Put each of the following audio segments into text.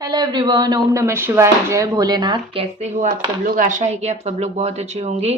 Hello everyone, ओम नमः शिवाय, जय भोलेनाथ। कैसे हो आप सब लोग? आशा है कि आप सब लोग बहुत अच्छे होंगे।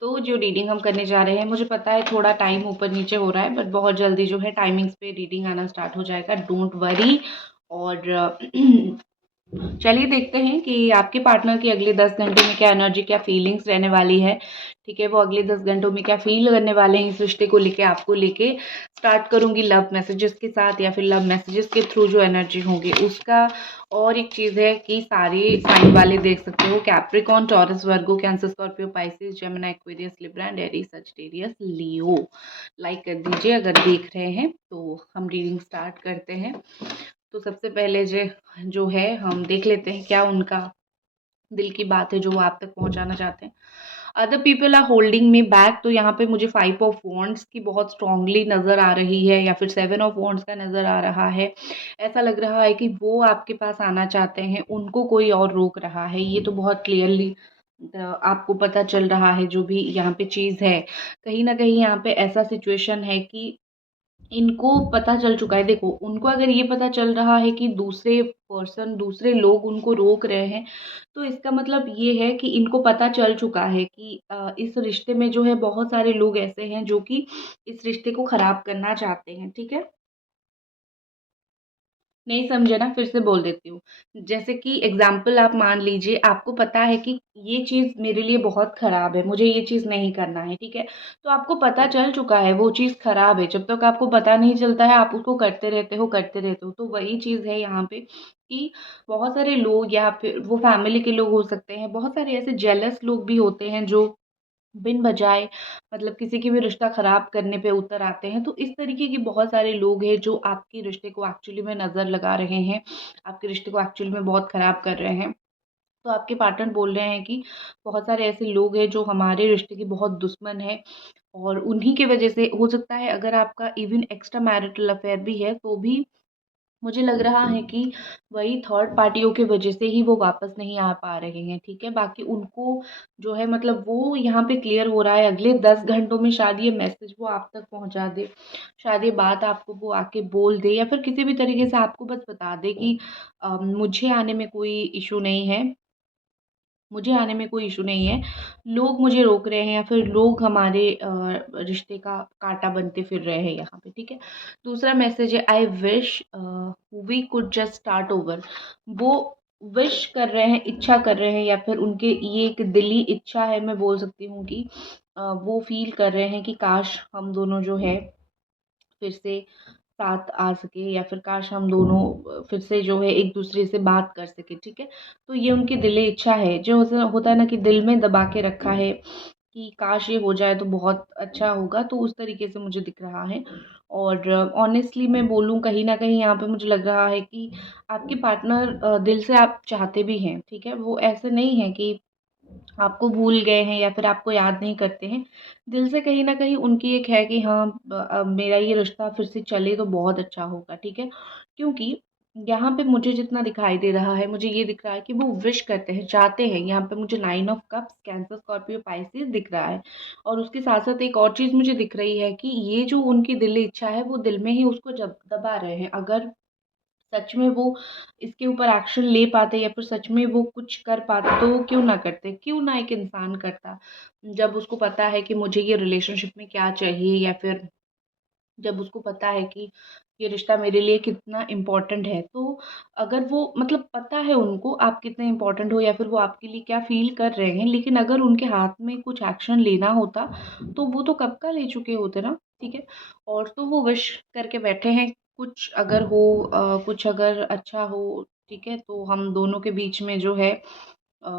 तो जो रीडिंग हम करने जा रहे हैं, मुझे पता है थोड़ा टाइम ऊपर नीचे हो रहा है, बट बहुत जल्दी जो है टाइमिंग्स पे रीडिंग आना स्टार्ट हो जाएगा। Don't worry. और चलिए देखते हैं कि आपके पार्टनर की अगले 10 घंटे में क्या एनर्जी, क्या फीलिंग्स रहने वाली है। ठीक है, वो अगले 10 घंटों में क्या फील करने वाले हैं इस रिश्ते को लेके, आपको लेके। स्टार्ट करूंगी लव मैसेजेस के साथ या फिर लव मैसेजेस के थ्रू जो एनर्जी होगी उसका। और एक चीज़ है कि सारे साइन वाले देख सकते हो, Capricorn, taurus, Virgo, cancer, Scorpio, Pisces, Gemini, Aquarius, Libra and Aries, Sagittarius, Leo. Like कर दीजिए अगर देख रहे हैं। तो हम रीडिंग स्टार्ट करते हैं। तो सबसे पहले जो है हम देख लेते हैं क्या उनका दिल की बात है जो वो आप तक पहुंचाना चाहते हैं। Other people are holding me back. तो यहाँ पे मुझे 5 ऑफ वॉन्ड्स की बहुत स्ट्रांगली नजर आ रही है, या फिर 7 ऑफ वॉन्ड्स का नजर आ रहा है। ऐसा लग रहा है कि वो आपके पास आना चाहते हैं, उनको कोई और रोक रहा है। ये तो बहुत क्लियरली आपको पता चल रहा है। जो भी यहाँ पे चीज है, कहीं ना कहीं यहाँ पे ऐसा सिचुएशन है कि इनको पता चल चुका है। देखो, उनको अगर ये पता चल रहा है कि दूसरे पर्सन, दूसरे लोग उनको रोक रहे हैं, तो इसका मतलब ये है कि इनको पता चल चुका है कि इस रिश्ते में जो है बहुत सारे लोग ऐसे हैं जो कि इस रिश्ते को खराब करना चाहते हैं। ठीक है, नहीं समझे ना? फिर से बोल देती हूँ। जैसे कि एग्जाम्पल आप मान लीजिए, आपको पता है कि ये चीज़ मेरे लिए बहुत खराब है, मुझे ये चीज़ नहीं करना है। ठीक है, तो आपको पता चल चुका है वो चीज़ खराब है। जब तक आपको पता नहीं चलता है, आप उसको करते रहते हो, करते रहते हो। तो वही चीज़ है यहाँ पे कि बहुत सारे लोग, या फिर वो फैमिली के लोग हो सकते हैं, बहुत सारे ऐसे जेलस लोग भी होते हैं जो बिन बजाय मतलब किसी की भी रिश्ता खराब करने पे उतर आते हैं। तो इस तरीके के बहुत सारे लोग हैं जो आपके रिश्ते को एक्चुअली में नज़र लगा रहे हैं, आपके रिश्ते को एक्चुअली में बहुत खराब कर रहे हैं। तो आपके पार्टनर बोल रहे हैं कि बहुत सारे ऐसे लोग हैं जो हमारे रिश्ते के बहुत दुश्मन हैं, और उन्हीं के वजह से हो सकता है, अगर आपका इवन एक्स्ट्रा मैरिटल अफेयर भी है तो भी मुझे लग रहा है कि वही थर्ड पार्टियों की वजह से ही वो वापस नहीं आ पा रहे हैं। ठीक है, बाकी उनको जो है मतलब वो यहाँ पे क्लियर हो रहा है अगले 10 घंटों में शायद ये मैसेज वो आप तक पहुँचा दे, शायद ये बात आपको वो आके बोल दे, या फिर किसी भी तरीके से आपको बस बता दे कि मुझे आने में कोई इशू नहीं है, मुझे आने में कोई इशू नहीं है। लोग मुझे रोक रहे हैं, या फिर लोग हमारे रिश्ते का कांटा बनते फिर रहे हैं यहाँ पे। ठीक है, दूसरा मैसेज है, I wish we could just start over. वो विश कर रहे हैं, इच्छा कर रहे हैं, या फिर उनके ये एक दिली इच्छा है, मैं बोल सकती हूँ कि वो फील कर रहे हैं कि काश हम दोनों जो है फिर से साथ आ सके, या फिर काश हम दोनों फिर से जो है एक दूसरे से बात कर सके। ठीक है, तो ये उनकी दिली इच्छा है, जो होता है ना कि दिल में दबा के रखा है कि काश ये हो जाए तो बहुत अच्छा होगा। तो उस तरीके से मुझे दिख रहा है। और ऑनेस्टली मैं बोलूँ, कहीं ना कहीं यहाँ पे मुझे लग रहा है कि आपके पार्टनर दिल से आप चाहते भी हैं। ठीक है, वो ऐसे नहीं है कि आपको भूल गए हैं या फिर आपको याद नहीं करते हैं। दिल से कहीं न कहीं उनकी एक है कि हाँ, मेरा ये रिश्ता फिर से चले तो बहुत अच्छा होगा। ठीक है? क्योंकि यहाँ पे मुझे जितना दिखाई दे रहा है, मुझे ये दिख रहा है कि वो विश करते हैं, चाहते हैं। यहाँ पे मुझे 9 of cups, cancer, Scorpio, Pisces दिख रहा है। और उसके साथ-साथ एक और चीज़ मुझे दिख रही है कि ये जो उनकी दिली इच्छा है, वो दिल में ही उसको जब दबा रहे हैं। अगर सच में वो इसके ऊपर एक्शन ले पाते, या फिर सच में वो कुछ कर पाते, तो वो क्यों ना करते? क्यों ना एक इंसान करता? जब उसको पता है कि मुझे ये रिलेशनशिप में क्या चाहिए, या फिर जब उसको पता है कि ये रिश्ता मेरे लिए कितना इम्पोर्टेंट है, तो अगर वो मतलब पता है उनको आप कितने इम्पोर्टेंट हो, या फिर वो आपके लिए क्या फ़ील कर रहे हैं, लेकिन अगर उनके हाथ में कुछ एक्शन लेना होता, तो वो तो कब का ले चुके होते ना। ठीक है? और तो वो विश करके बैठे हैं, कुछ अगर हो कुछ अगर अच्छा हो, ठीक है? तो हम दोनों के बीच में जो है अ,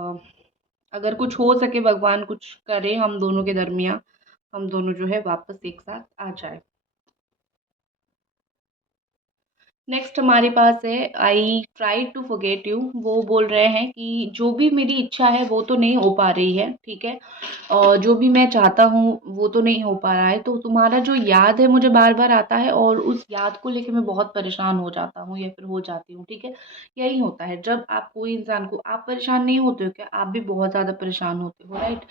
अगर कुछ हो सके, भगवान कुछ करे हम दोनों के दरमियाँ, हम दोनों जो है वापस एक साथ आ जाएँ। नेक्स्ट हमारे पास है, I try to forget you. वो बोल रहे हैं कि जो भी मेरी इच्छा है वो तो नहीं हो पा रही है। ठीक है, और जो भी मैं चाहता हूँ वो तो नहीं हो पा रहा है। तो तुम्हारा जो याद है मुझे बार बार आता है, और उस याद को लेके मैं बहुत परेशान हो जाता हूँ, या फिर हो जाती हूँ। ठीक है, यही होता है जब आप कोई इंसान को, आप परेशान नहीं होते हो क्या? आप भी बहुत ज़्यादा परेशान होते हो, राइट?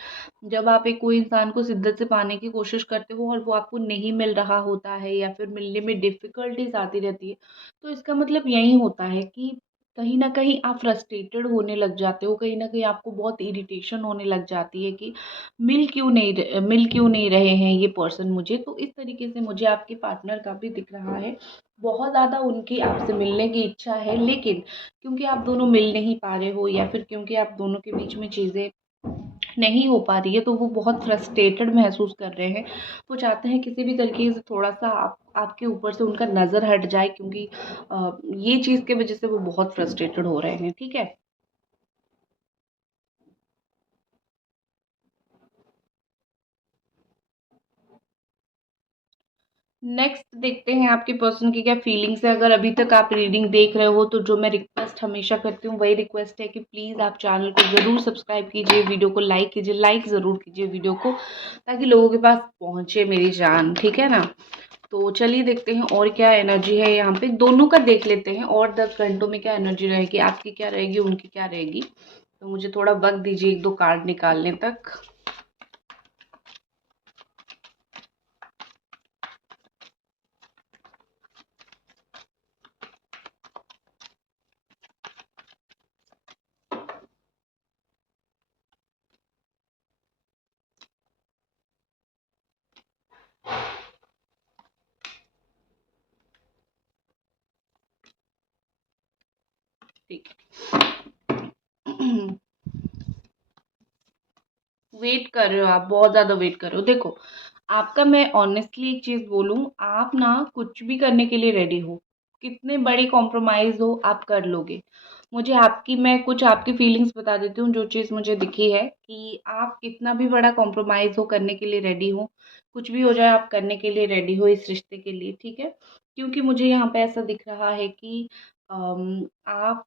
जब आप एक कोई इंसान को शिद्दत से पाने की कोशिश करते हो, और वो आपको नहीं मिल रहा होता है, या फिर मिलने में डिफ़िकल्टीज़ आती रहती है, तो इसका मतलब यही होता है कि कहीं न कहीं आप फ्रस्ट्रेटेड होने लग जाते हो, कहीं न कहीं आपको बहुत इरिटेशन होने लग जाती है कि मिल क्यों नहीं रहे हैं ये पर्सन मुझे। तो इस तरीके से मुझे आपके पार्टनर का भी दिख रहा है, बहुत ज़्यादा उनकी आपसे मिलने की इच्छा है, लेकिन क्योंकि आप दोनों मिल नहीं पा रहे हो या फिर क्योंकि आप दोनों के बीच में चीज़ें नहीं हो पा रही है, तो वो बहुत फ्रस्ट्रेटेड महसूस कर रहे हैं। वो चाहते हैं किसी भी तरीके से थोड़ा-सा आपके ऊपर से उनका नज़र हट जाए, क्योंकि ये चीज़ की वज़ह से वो बहुत फ्रस्ट्रेटेड हो रहे हैं, ठीक है? नेक्स्ट देखते हैं आपके पर्सन की क्या फीलिंग्स है। अगर अभी तक आप रीडिंग देख रहे हो, तो जो मैं रिक्वेस्ट हमेशा करती हूँ वही रिक्वेस्ट है कि प्लीज़ आप चैनल को ज़रूर सब्सक्राइब कीजिए, वीडियो को लाइक कीजिए, लाइक ज़रूर कीजिए वीडियो को, ताकि लोगों के पास पहुँचे मेरी जान, ठीक है ना? तो चलिए देखते हैं और क्या एनर्जी है यहाँ पे, दोनों का देख लेते हैं और 10 घंटों में क्या एनर्जी रहेगी, आपकी क्या रहेगी, उनकी क्या रहेगी। तो मुझे थोड़ा वक़्त दीजिए 1-2 कार्ड निकालने तक। ठीक है। वेट कर रहे हो आप, बहुत ज़्यादा वेट कर रहे हो। देखो, आपका मैं ऑनेस्टली एक चीज़ बोलूँ, आप ना कुछ भी करने के लिए रेडी हो। कितने बड़े कॉम्प्रोमाइज़ हो, आप कर लोगे। मुझे आपकी मैं कुछ आपकी फीलिंग्स बता देती हूँ, जो चीज़ मुझे दिखी है कि आप कितना भी बड़ा कॉम्प्रोमाइज़ हो, करने के लिए रेडी हो। कुछ भी हो जाए, आप करने के लिए रेडी हो इस रिश्ते के लिए, ठीक है? क्योंकि मुझे यहाँ पे ऐसा दिख रहा है कि आप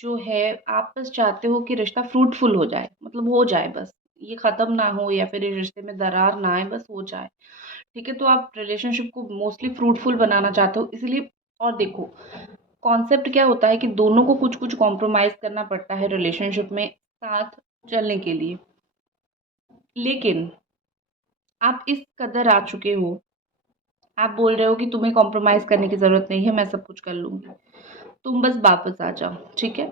जो है, आप बस चाहते हो कि रिश्ता फ्रूटफुल हो जाए, मतलब हो जाए बस। ये ख़त्म ना हो या फिर इस रिश्ते में दरार ना आए, बस हो जाए, ठीक है? तो आप रिलेशनशिप को मोस्टली फ्रूटफुल बनाना चाहते हो, इसलिए। और देखो, कॉन्सेप्ट क्या होता है कि दोनों को कुछ-कुछ कॉम्प्रोमाइज़ करना पड़ता है रिलेशनशिप में साथ चलने के लिए। लेकिन आप इस कदर आ चुके हो, आप बोल रहे हो कि तुम्हें कॉम्प्रोमाइज़ करने की ज़रूरत नहीं है, मैं सब कुछ कर लूँगी। तुम बस वापस आ जाओ, ठीक है?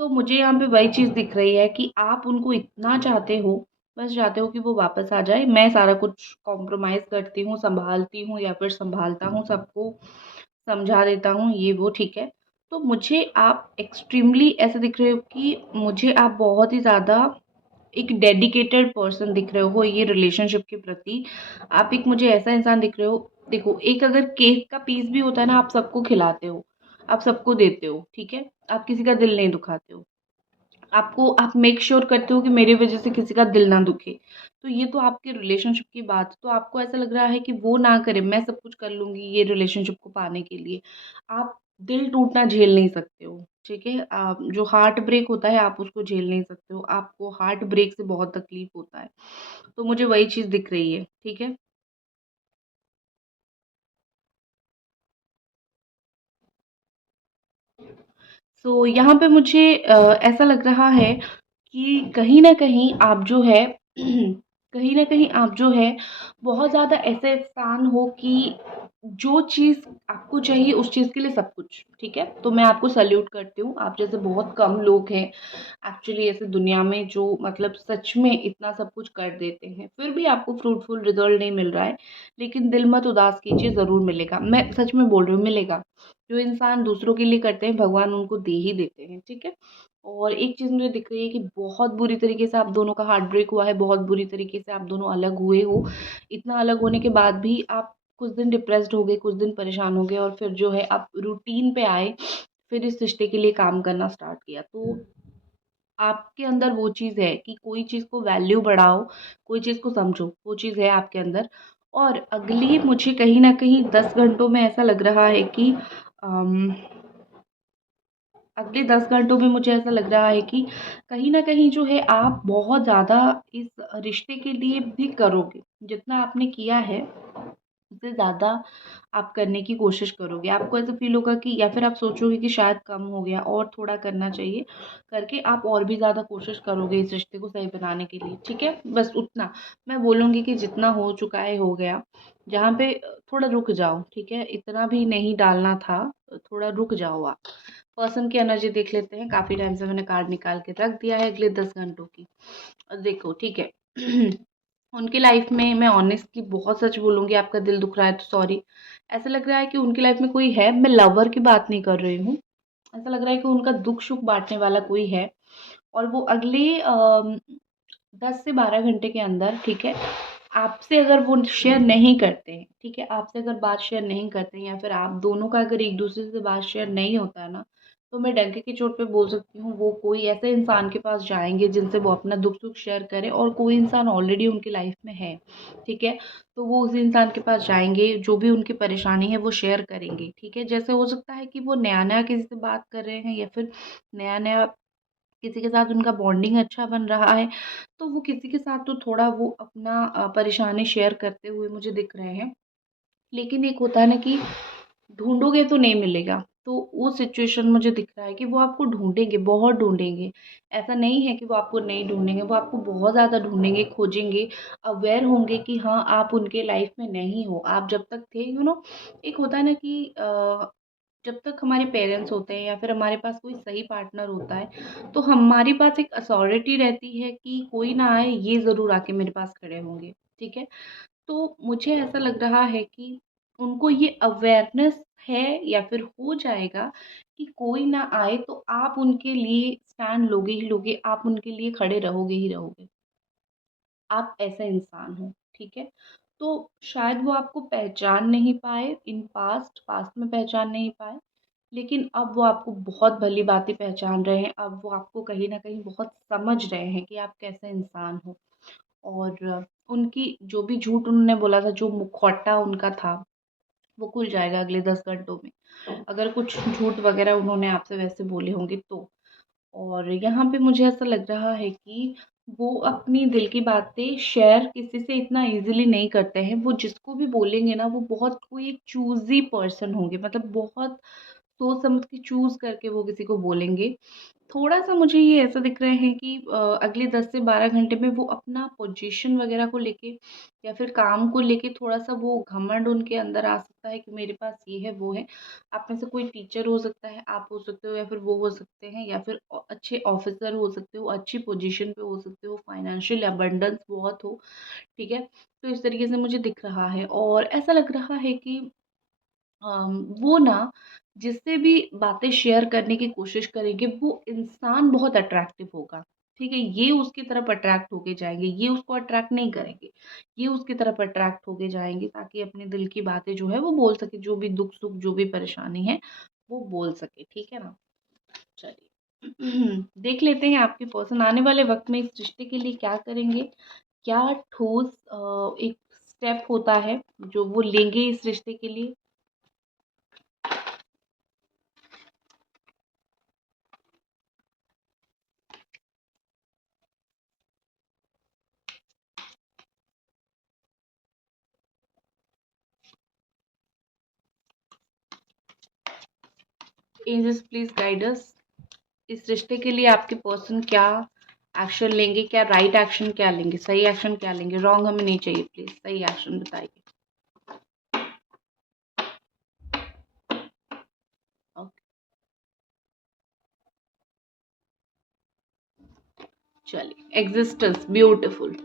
तो मुझे यहाँ पे वही चीज़ दिख रही है कि आप उनको इतना चाहते हो, बस चाहते हो कि वो वापस आ जाए। मैं सारा कुछ कॉम्प्रोमाइज़ करती हूँ, सँभालती हूँ या फिर सँभालता हूँ, सबको समझा देता हूँ, ये वो, ठीक है? तो मुझे आप एक्सट्रीमली ऐसे दिख रहे हो कि मुझे आप बहुत ही ज़्यादा एक डेडिकेटेड पर्सन दिख रहे हो ये रिलेशनशिप के प्रति। आप एक मुझे ऐसा इंसान दिख रहे हो। देखो, एक अगर केक का पीस भी होता है ना, आप सबको खिलाते हो, आप सबको देते हो, ठीक है? आप किसी का दिल नहीं दुखाते हो। आप मेक श्योर करते हो कि मेरी वज़ह से किसी का दिल ना दुखे। तो ये तो आपके रिलेशनशिप की बात है, तो आपको ऐसा लग रहा है कि वो ना करे, मैं सब कुछ कर लूँगी ये रिलेशनशिप को पाने के लिए। आप दिल टूटना झेल नहीं सकते हो, ठीक है? जो हार्ट ब्रेक होता है, आप उसको झेल नहीं सकते हो। आपको हार्ट ब्रेक से बहुत तकलीफ़ होता है। तो मुझे वही चीज़ दिख रही है, ठीक है? सो यहाँ पे मुझे ऐसा लग रहा है कि कहीं न कहीं आप जो है कहीं न कहीं आप जो है बहुत ज़्यादा ऐसे इंसान हो कि जो चीज़ आपको चाहिए उस चीज़ के लिए सब कुछ, ठीक है? तो मैं आपको सैल्यूट करती हूँ। आप जैसे बहुत कम लोग हैं एक्चुअली ऐसे दुनिया में जो मतलब सच में इतना सब कुछ कर देते हैं। फिर भी आपको फ्रूटफुल रिज़ल्ट नहीं मिल रहा है, लेकिन दिल मत उदास कीजिए, ज़रूर मिलेगा। मैं सच में बोल रही हूँ, मिलेगा। जो इंसान दूसरों के लिए करते हैं, भगवान उनको दे ही देते हैं, ठीक है? और एक चीज़ मुझे दिख रही है कि बहुत बुरी तरीके से आप दोनों का हार्ट ब्रेक हुआ है, बहुत बुरी तरीके से आप दोनों अलग हुए हो। इतना अलग होने के बाद भी आप कुछ दिन डिप्रेस्ड हो गए, कुछ दिन परेशान हो गए और फिर जो है आप रूटीन पे आए, फिर इस रिश्ते के लिए काम करना स्टार्ट किया। तो आपके अंदर वो चीज़ है कि कोई चीज़ को वैल्यू बढ़ाओ, कोई चीज़ को समझो, वो चीज़ है आपके अंदर। और अगली मुझे कहीं न कहीं 10 घंटों में ऐसा लग रहा है कि अम अगले 10 घंटों में मुझे ऐसा लग रहा है कि कहीं न कहीं जो है आप बहुत ज़्यादा इस रिश्ते के लिए भी करोगे। जितना आपने किया है, उससे ज़्यादा आप करने की कोशिश करोगे। आपको ऐसा फ़ील होगा कि या फिर आप सोचोगे कि शायद कम हो गया और थोड़ा करना चाहिए, करके आप और भी ज़्यादा कोशिश करोगे इस रिश्ते को सही बनाने के लिए, ठीक है? बस उतना। मैं बोलूँगी कि जितना हो चुका है, हो गया। जहाँ पे थोड़ा रुक जाओ, ठीक है? इतना भी नहीं डालना था, थोड़ा रुक जाओ आप। पर्सन की एनर्जी देख लेते हैं। काफ़ी टाइम से मैंने कार्ड निकाल के रख दिया है अगले 10 घंटों की। देखो ठीक है। उनकी लाइफ में मैं ऑनेस्टली बहुत सच बोलूँगी, आपका दिल दुख रहा है तो सॉरी। ऐसा लग रहा है कि उनकी लाइफ में कोई है, मैं लवर की बात नहीं कर रही हूँ। ऐसा लग रहा है कि उनका दुख सुख बांटने वाला कोई है, और वो अगले 10 से 12 घंटे के अंदर, ठीक है, आपसे अगर वो शेयर नहीं करते हैं, ठीक है, आपसे अगर बात शेयर नहीं करते हैं, या फिर आप दोनों का अगर एक दूसरे से बात शेयर नहीं होता है ना, तो मैं डंके की चोट पे बोल सकती हूँ वो कोई ऐसे इंसान के पास जाएंगे जिनसे वो अपना दुख सुख शेयर करें, और कोई इंसान ऑलरेडी उनकी लाइफ में है, ठीक है। तो वो उस इंसान के पास जाएंगे, जो भी उनकी परेशानी है वो शेयर करेंगे, ठीक है। जैसे हो सकता है कि वो नया नया किसी से बात कर रहे हैं, या फिर नया नया किसी के साथ उनका बॉन्डिंग अच्छा बन रहा है, तो वो किसी के साथ तो थोड़ा वो अपना परेशानी शेयर करते हुए मुझे दिख रहे हैं। लेकिन एक होता है ना कि ढूँढोगे तो नहीं मिलेगा, तो वो सिचुएशन मुझे दिख रहा है कि वो आपको ढूँढेंगे, बहुत ढूँढेंगे। ऐसा नहीं है कि वो आपको नहीं ढूँढेंगे, वो आपको बहुत ज़्यादा ढूँढेंगे, खोजेंगे, अवेयर होंगे कि हाँ, आप उनके लाइफ़ में नहीं हो। आप जब तक थे, एक होता है ना कि जब तक हमारे पेरेंट्स होते हैं या फिर हमारे पास कोई सही पार्टनर होता है, तो हमारे पास एक अथॉरिटी रहती है कि कोई ना आए, ये ज़रूर आके मेरे पास खड़े होंगे, ठीक है? तो मुझे ऐसा लग रहा है कि उनको ये अवेयरनेस है, या फिर हो जाएगा कि कोई ना आए तो आप उनके लिए स्टैंड लोगे ही लोगे, आप उनके लिए खड़े रहोगे ही रहोगे। आप ऐसा इंसान हो, ठीक है? तो शायद वो आपको पहचान नहीं पाए इन पास्ट में पहचान नहीं पाए, लेकिन अब वो आपको बहुत भली-भाँति पहचान रहे हैं। अब वो आपको कहीं न कहीं बहुत समझ रहे हैं कि आप कैसे इंसान हो। और उनकी जो भी झूठ उन्होंने बोला था, जो मुखौटा उनका था, वो खुल जाएगा अगले 10 घंटों में। अगर कुछ झूठ वग़ैरह उन्होंने आपसे वैसे बोले होंगे तो। और यहाँ पे मुझे ऐसा लग रहा है कि वो अपनी दिल की बातें शेयर किसी से इतना ईज़िली नहीं करते हैं। वो जिसको भी बोलेंगे ना, वो बहुत कोई एक चूज़ी पर्सन होंगे, मतलब बहुत सोच समझ के चूज़ करके वो किसी को बोलेंगे। थोड़ा-सा मुझे ये ऐसा दिख रहा है कि अगले 10 से 12 घंटे में वो अपना पोज़ीशन वग़ैरह को लेके, या फिर काम को लेके थोड़ा-सा वो घमंड उनके अंदर आ सकता है कि मेरे पास ये है, वो है। आप में से कोई टीचर हो सकता है, आप हो सकते हो, या फिर वो हो सकते हैं, या फिर अच्छे ऑफ़िसर हो सकते हो, अच्छी पोज़ीशन पे हो सकते हो, फ़ाइनेंशियल अबंडेंस बहुत हो, ठीक है? तो इस तरीके से मुझे दिख रहा है, और ऐसा लग रहा है कि वो ना जिससे भी बातें शेयर करने की कोशिश करेंगे, वो इंसान बहुत अट्रैक्टिव होगा, ठीक है? ये उसकी तरफ अट्रैक्ट होके जाएँगे, ये उसको अट्रैक्ट नहीं करेंगे। ये उसकी तरफ अट्रैक्ट होके जाएँगे, ताकि अपने दिल की बातें जो है वो बोल सके, जो भी दुःख-सुख, जो भी परेशानी है, वो बोल सके, ठीक है ना? चलिए, देख लेते हैं आपके पर्सन आने वाले वक़्त में इस रिश्ते के लिए क्या करेंगे? क्या ठोस एक स्टेप होता है, जो वो लेंगे इस रिश्ते के लिए? Angels please guide us. इस रिश्ते के लिए आपके पर्सन क्या एक्शन लेंगे? क्या राइट एक्शन क्या लेंगे? सही एक्शन क्या लेंगे? रॉन्ग हमें नहीं चाहिए, प्लीज सही एक्शन बताइए। ओके, चलिए, एग्जिस्टेंस ब्यूटीफुल।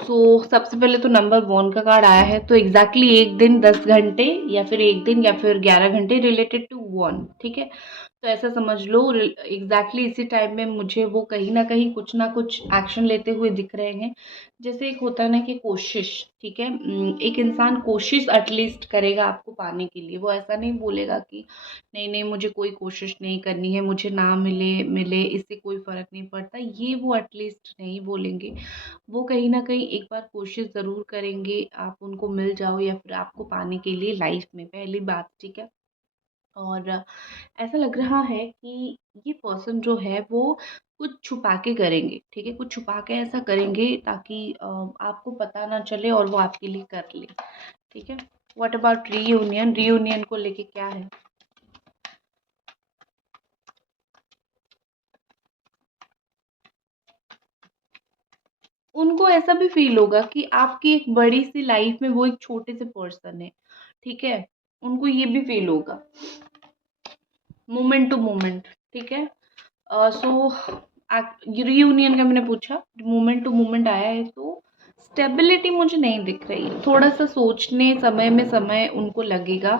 सो सबसे पहले तो नंबर 1 का कार्ड आया है, तो एग्जैक्टली एक दिन 10 घंटे, या फिर एक दिन या फिर 11 घंटे रिलेटेड टू वन, ठीक है। तो ऐसा समझ लो, एग्जैक्टली इसी टाइम में मुझे वो कहीं ना कहीं कुछ ना कुछ एक्शन लेते हुए दिख रहे हैं। जैसे एक होता है ना कि कोशिश, ठीक है, एक इंसान कोशिश एटलीस्ट करेगा आपको पाने के लिए। वो ऐसा नहीं बोलेगा कि नहीं नहीं मुझे कोई कोशिश नहीं करनी है, मुझे ना मिले मिले इससे कोई फर्क नहीं पड़ता, ये वो एटलीस्ट नहीं बोलेंगे। वो कहीं न कहीं एक बार कोशिश ज़रूर करेंगे, आप उनको मिल जाओ या फिर आपको पाने के लिए लाइफ़ में, पहली बात, ठीक है? और ऐसा लग रहा है कि ये पर्सन जो है वो कुछ छुपा के करेंगे, ठीक है? कुछ छुपा के ऐसा करेंगे ताकि आपको पता ना चले और वो आपके लिए कर ले, ठीक है? What about reunion? रीयूनियन को लेके क्या है? उनको ऐसा भी फ़ील होगा कि आपकी एक बड़ी-सी लाइफ़ में वो एक छोटे से पर्सन है, ठीक है? उनको ये भी फ़ील होगा। मोमेंट टू मोमेंट, ठीक है। सो रियूनियन का मैंने पूछा, मोमेंट टू मोमेंट आया है तो स्टेबिलिटी मुझे नहीं दिख रही है। थोड़ा सा सोचने समय में समय उनको लगेगा,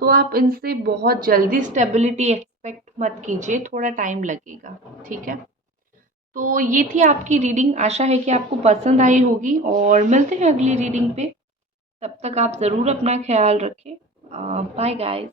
तो आप इनसे बहुत जल्दी स्टेबिलिटी एक्सपेक्ट मत कीजिए, थोड़ा टाइम लगेगा, ठीक है। तो ये थी आपकी रीडिंग, आशा है कि आपको पसंद आई होगी और मिलते हैं अगली रीडिंग पे। तब तक आप ज़रूर अपना ख्याल रखें। Bye guys.